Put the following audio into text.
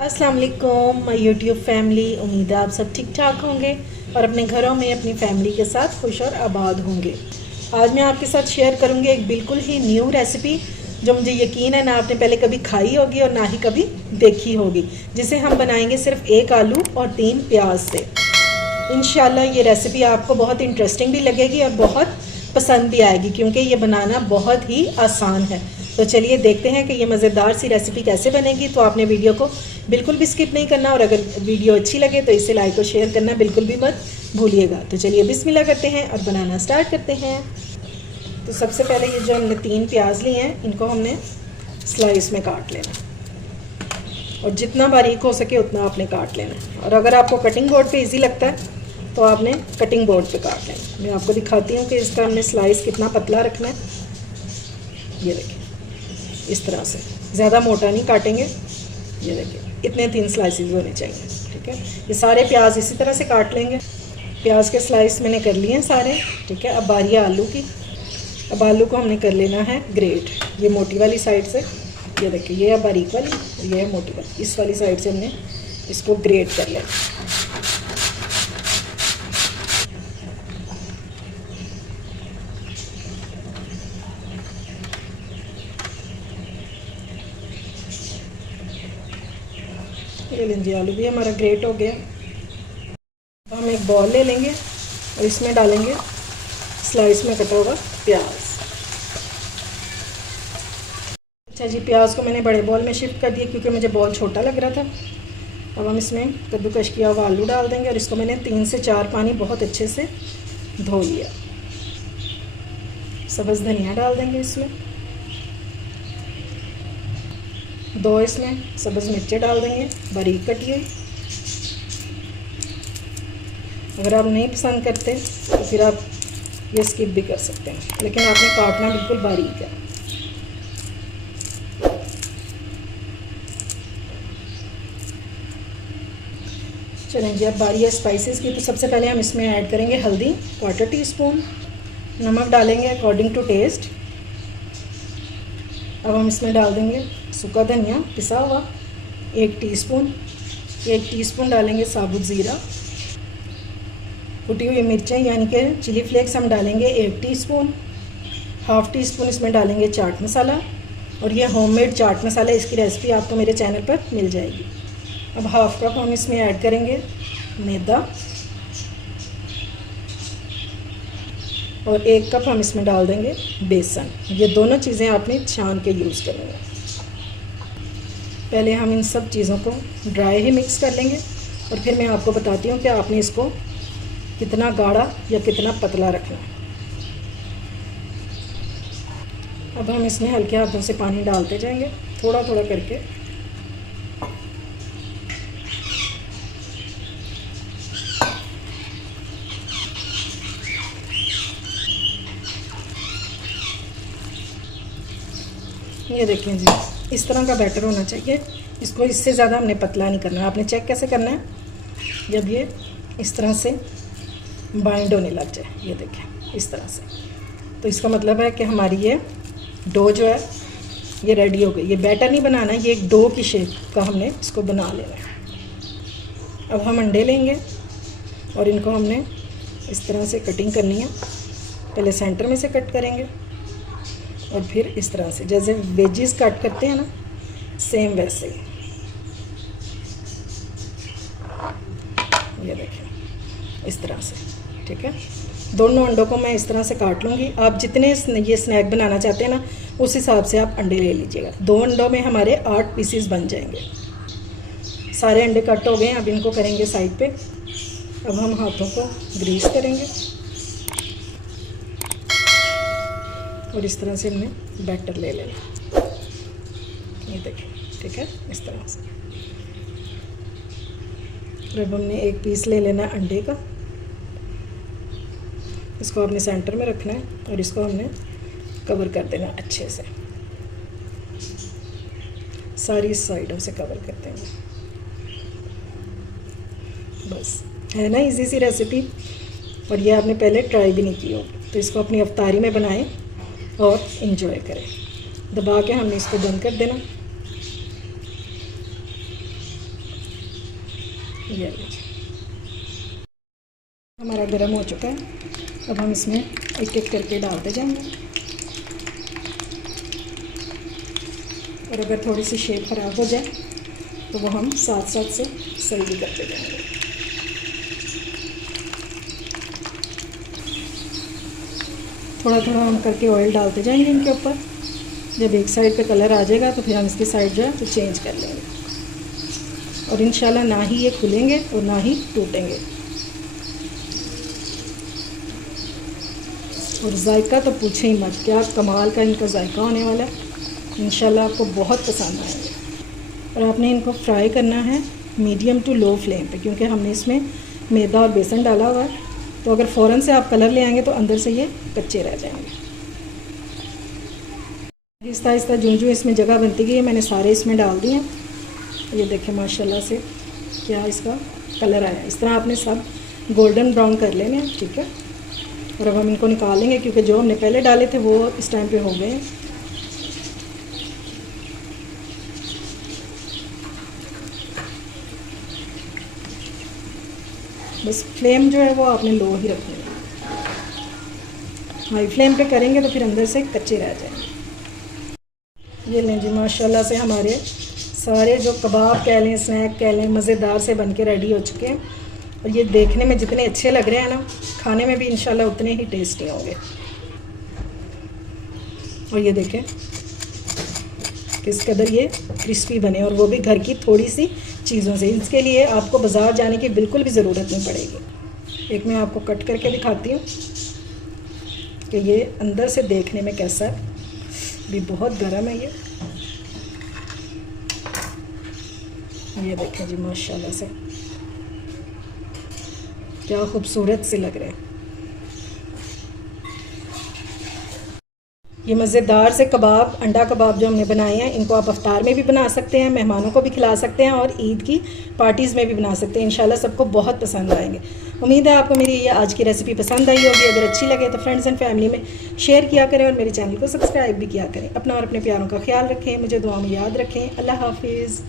अस्सलाम वालेकुम my YouTube family. उम्मीद है आप सब ठीक ठाक होंगे और अपने घरों में अपनी फैमिली के साथ खुश और आबाद होंगे। आज मैं आपके साथ शेयर करूंगी एक बिल्कुल ही न्यू रेसिपी जो मुझे यकीन है ना आपने पहले कभी खाई होगी और ना ही कभी देखी होगी, जिसे हम बनाएंगे सिर्फ 1 आलू और 3 प्याज से। इंशाल्लाह ये रेसिपी आपको बहुत इंटरेस्टिंग भी लगेगी और बहुत पसंद भी आएगी क्योंकि ये बनाना बहुत ही आसान है। तो चलिए देखते हैं कि ये मज़ेदार सी रेसिपी कैसे बनेगी। तो आपने वीडियो को बिल्कुल भी स्किप नहीं करना और अगर वीडियो अच्छी लगे तो इसे लाइक और शेयर करना बिल्कुल भी मत भूलिएगा। तो चलिए बिस्मिल्लाह करते हैं और बनाना स्टार्ट करते हैं। तो सबसे पहले ये जो हमने 3 प्याज लिए हैं इनको हमने स्लाइस में काट लेना और जितना बारीक हो सके उतना आपने काट लेना। और अगर आपको कटिंग बोर्ड पे इजी लगता है तो आपने कटिंग बोर्ड पे काट लेना। मैं आपको दिखाती हूँ कि इसका हमने स्लाइस कितना पतला रखना है। ये देखिए इस तरह से, ज़्यादा मोटा नहीं काटेंगे। ये देखिए इतने 3 स्लाइसेस होने चाहिए, ठीक है। ये सारे प्याज इसी तरह से काट लेंगे। प्याज के स्लाइस मैंने कर लिए हैं सारे, ठीक है। अब बारी है आलू की। अब आलू को हमने कर लेना है ग्रेट। ये मोटी वाली साइड से, ये देखिए ये है बारीक वाली और ये है मोटी वाली। इस वाली साइड से हमने इसको ग्रेट कर लेना। ये लीजिए आलू भी हमारा ग्रेट हो गया। तो हम एक बॉल ले लेंगे और इसमें डालेंगे स्लाइस में कटा हुआ प्याज। अच्छा जी, प्याज को मैंने बड़े बॉल में शिफ्ट कर दिया क्योंकि मुझे बॉल छोटा लग रहा था। अब हम इसमें कद्दूकश किया हुआ आलू डाल देंगे और इसको मैंने 3 से 4 पानी बहुत अच्छे से धो लिया। सब्ज़ धनिया डाल देंगे इसमें, 2 इसमें सब्ज़ मिर्चें डाल देंगे बारीक कटी हुई। अगर आप नहीं पसंद करते तो फिर आप ये स्किप भी कर सकते हैं, लेकिन आपने काटना बिल्कुल बारीक है। चलें जी, अब बारी है स्पाइसेस की। तो सबसे पहले हम इसमें ऐड करेंगे हल्दी 1/4 टीस्पून, नमक डालेंगे अकॉर्डिंग टू टेस्ट। अब हम इसमें डाल देंगे सूखा धनिया पिसा हुआ 1 टीस्पून। 1 टीस्पून डालेंगे साबुत ज़ीरा। कुटी हुई मिर्चें यानी कि चिली फ्लेक्स हम डालेंगे 1 टीस्पून। 1/2 टीस्पून इसमें डालेंगे चाट मसाला और ये होममेड चाट मसाला, इसकी रेसिपी आपको मेरे चैनल पर मिल जाएगी। अब 1/2 कप हम इसमें ऐड करेंगे मैदा और 1 कप हम इसमें डाल देंगे बेसन। ये दोनों चीज़ें आपने छान के यूज़ करनी है। पहले हम इन सब चीज़ों को ड्राई ही मिक्स कर लेंगे और फिर मैं आपको बताती हूँ कि आपने इसको कितना गाढ़ा या कितना पतला रखना है। अब हम इसमें हल्के हाथों से पानी डालते जाएंगे थोड़ा थोड़ा करके। ये देखें जी, इस तरह का बैटर होना चाहिए। इसको इससे ज़्यादा हमने पतला नहीं करना। आपने चेक कैसे करना है, जब ये इस तरह से बाइंड होने लग जाए, ये देखें इस तरह से, तो इसका मतलब है कि हमारी ये डो जो है ये रेडी हो गई। ये बैटर नहीं बनाना, ये एक डो की शेप का हमने इसको बना लेना है। अब हम अंडे लेंगे और इनको हमने इस तरह से कटिंग करनी है। पहले सेंटर में से कट करेंगे और फिर इस तरह से जैसे वेजिस कट करते हैं ना, सेम वैसे ही। ये देखें इस तरह से, ठीक है। दोनों अंडों को मैं इस तरह से काट लूँगी। आप जितने ये स्नैक बनाना चाहते हैं ना उस हिसाब से आप अंडे ले लीजिएगा। 2 अंडों में हमारे 8 पीसीस बन जाएंगे। सारे अंडे कट हो गए हैं। अब इनको करेंगे साइड पे। अब हम हाथों को ग्रीस करेंगे और इस तरह से हमने बैटर ले लेना। ये देखिए, ठीक है, इस तरह से। अब हमने एक पीस ले लेना है अंडे का। इसको अपने सेंटर में रखना है और इसको हमने कवर कर देना अच्छे से। सारी साइडों से कवर करते हैं। बस है ना इजी सी रेसिपी, और ये आपने पहले ट्राई भी नहीं की होगी। तो इसको अपनी अफ्तारी में बनाएं और इन्जॉय करें। दबा के हमने इसको बंद कर देना। ये लीजिए, हमारा गर्म हो चुका है। अब हम इसमें एक एक करके डालते जाएंगे, और अगर थोड़ी सी शेप ख़राब हो जाए तो वो हम साथ साथ से सही भी करते जाएंगे। थोड़ा थोड़ा हम करके ऑयल डालते जाएंगे इनके ऊपर। जब एक साइड पे कलर आ जाएगा तो फिर हम इसकी साइड जो है तो चेंज कर लेंगे, और इंशाल्लाह ना ही ये खुलेंगे और ना ही टूटेंगे। और जायका तो पूछे ही मत, क्या कमाल का इनका जायका होने वाला है। इंशाल्लाह आपको बहुत पसंद आएंगे। और आपने इनको फ्राई करना है मीडियम टू लो फ्लेम पे, क्योंकि हमने इसमें मैदा और बेसन डाला हुआ है। तो अगर फ़ौरन से आप कलर ले आएंगे तो अंदर से ये कच्चे रह जाएंगे। आहिस्ता आहिस्ता जूं जूं इसमें जगह बनती गई है, मैंने सारे इसमें डाल दिए हैं। ये देखें माशाल्लाह से क्या इसका कलर आया। इस तरह आपने सब गोल्डन ब्राउन कर लेने हैं, ठीक है। और अब हम इनको निकालेंगे, क्योंकि जो हमने पहले डाले थे वो इस टाइम पे हो गए हैं। बस फ्लेम जो है वो आपने लो ही रखनी है, हाई फ्लेम पे करेंगे तो फिर अंदर से कच्चे रह जाएंगे। ये लें जी, माशाल्लाह से हमारे सारे जो कबाब कह लें, स्नैक कह लें, मज़ेदार से बन के रेडी हो चुके हैं। और ये देखने में जितने अच्छे लग रहे हैं ना, खाने में भी इंशाल्लाह उतने ही टेस्टी होंगे। और ये देखें किस कदर ये क्रिस्पी बने, और वो भी घर की थोड़ी सी चीज़ों से। इसके लिए आपको बाज़ार जाने की बिल्कुल भी ज़रूरत नहीं पड़ेगी। एक मैं आपको कट करके दिखाती हूँ कि ये अंदर से देखने में कैसा है। भी बहुत गर्म है ये देखें जी, माशाल्लाह से क्या खूबसूरत से लग रहे हैं। ये मज़ेदार से कबाब, अंडा कबाब जो हमने बनाए हैं, इनको आप अफ्तार में भी बना सकते हैं, मेहमानों को भी खिला सकते हैं, और ईद की पार्टीज़ में भी बना सकते हैं। इंशाल्लाह सबको बहुत पसंद आएंगे। उम्मीद है आपको मेरी ये आज की रेसिपी पसंद आई होगी। अगर अच्छी लगे तो फ्रेंड्स एंड फैमिली में शेयर किया करें, और मेरे चैनल को सब्सक्राइब भी किया करें। अपना और अपने प्यारों का ख्याल रखें, मुझे दुआ में याद रखें। अल्लाह हाफिज़।